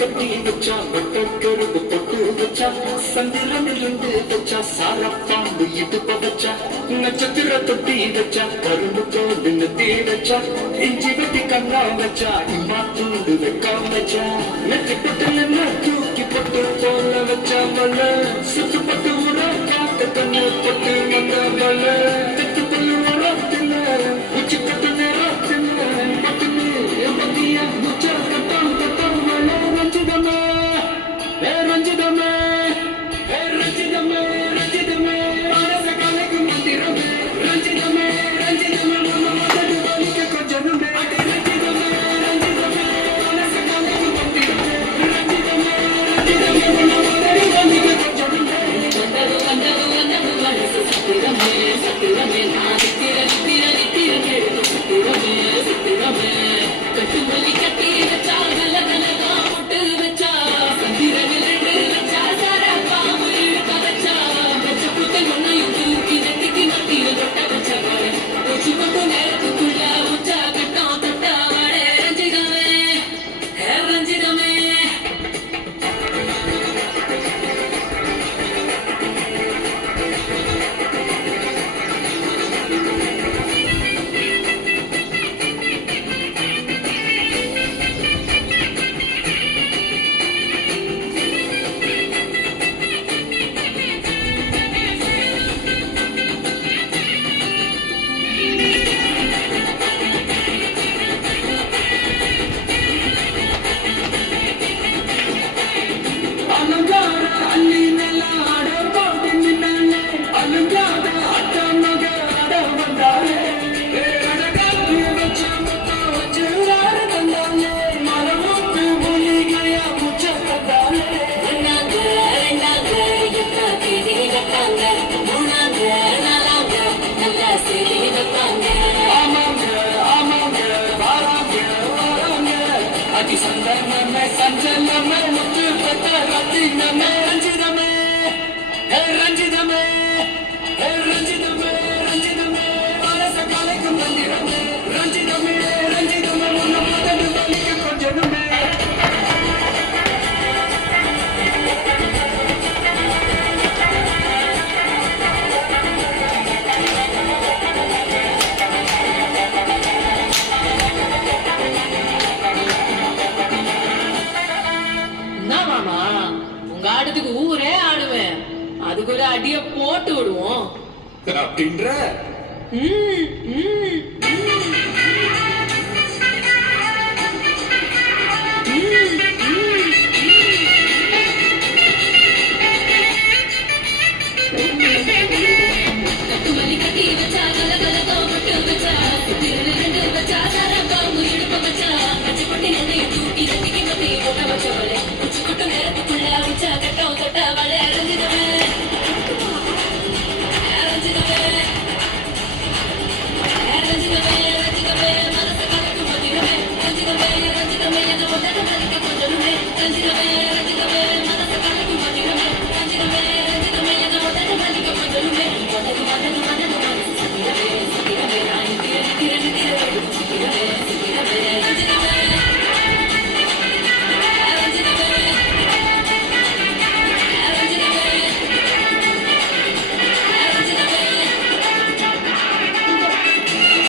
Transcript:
கட்டி வச்சா வட்டக்கருது பொட்டு வச்சா சந்திரனிலிருந்து வச்சா சாரப்பாம்பு இடுப்ப வச்சா நட்சத்திர தொட்டி வச்சா கரும்பு தோடு நெத்தி வச்சா இஞ்சி வெட்டி கண்ணா வச்சா இம்மா தூண்டு வைக்காம வச்சா நெத்தி பொட்டு என்ன தூக்கி பொட்டு போல வச்சா மல்ல சுத்து பட்டு உட காத்த கண்ணு பொட்டு வந்த மல்ல தெத்து பல்லு உரத்தின உச்சி பட்டு நேரத்தின பட்டுனு மத்திய முச்சா கட்டம் கட்டம் மல்ல ரஞ்சிதமே ரஞ்சிதமே ரஞ்சிதமே ரஞ்சிதமே மனச கலைக்கு மந்திரமே ரஞ்சிதமே ரஞ்சிதமே நம்ம மதடு வலிக்க கொஞ்சமே ரஞ்சிதமே ரஞ்சிதமே மனச கலைக்கு மந்திரமே ரஞ்சிதமே ரஞ்சிதமே நம்ம மதடு வலிக்க கொஞ்சமே வந்தது வந்தது வந்தது மனசு சத்திரமே சத்திரமே நான் நித்திரமே சத்திரமே சத்திரமே கட்டு மல்லி கட்டி வச்சா கல கலகா முட்டு வச்சா சந்திரனில் வச்சா சாரா பாம்பு இழுக்க வச்சா வச்ச புத்தை ஒன்னையும் தூக்கி நெத்திக்கு மத்தியில் தொட்ட வச்சா கொச்சு கொண்டு நேரத்துக்குள்ள உச்சா கட்டம் தொட்டா வாழே ரஞ்சிதமே ரஞ்சிதமே அலங்கார அள்ளி நல்ல ஆட பாட்டு நின்னாலே அலங்கார அட்ட மக ஆட வந்தாலே அடகாத்து வச்ச முத்தம் வச்சு ஆட தந்தாலே மரமுத்து மூலிகையா முச்ச தந்தாலே ரெண்டாங்க ரெண்டாங்க எத்தா தேதி வைத்தாங்க மூணாங்க நாலாங்க நல்ல செய்தி வைத்தாங்க ஆமாங்க ஆமாங்க வாராங்க வாராங்க அதி சந்தனமே சஞ்சலமே முத்து பத்த ரத்தினமே ரஞ்சிதமே ரஞ்சிதமே ரஞ்சிதமே ரஞ்சிதமே மனச கலைக்கும் மந்திரமே ரஞ்சிதமே ரஞ்சிதமே உன்ன மதடு வலிக்க கொஞ்சமே மாமா உங்க ஆட்டத்துக்கு ஊரே ஆடுவேன் அதுக்கு ஒரு அடிய போட்டு விடுவோம் அப்படின்ற ம், ம், ம். கட்டுமல்லி கட்டி வச்சா கல கலகா மட்டு வச்சா சித்திரனில் ரெண்டு வச்சா சாரா பாம்பு இடுப்ப வச்சா கச்சி பட்டி நெண்ணையை தூக்கி நெத்திக்கு மத்தி போட்ட வச்சவளே உச்சி கொட்டு நேரத்துக்குள்ள உச்சா கட்டம் தொட்டவளே ரஞ்சிதமே ரஞ்சிதமே ரஞ்சிதமே ரஞ்சிதமே மனச கலக்கு மந்திரமே ரஞ்சிதமே ரஞ்சிதமே என்ன ஒட்டட மதிக்க கொஞ்சமே ரஞ்சிதமே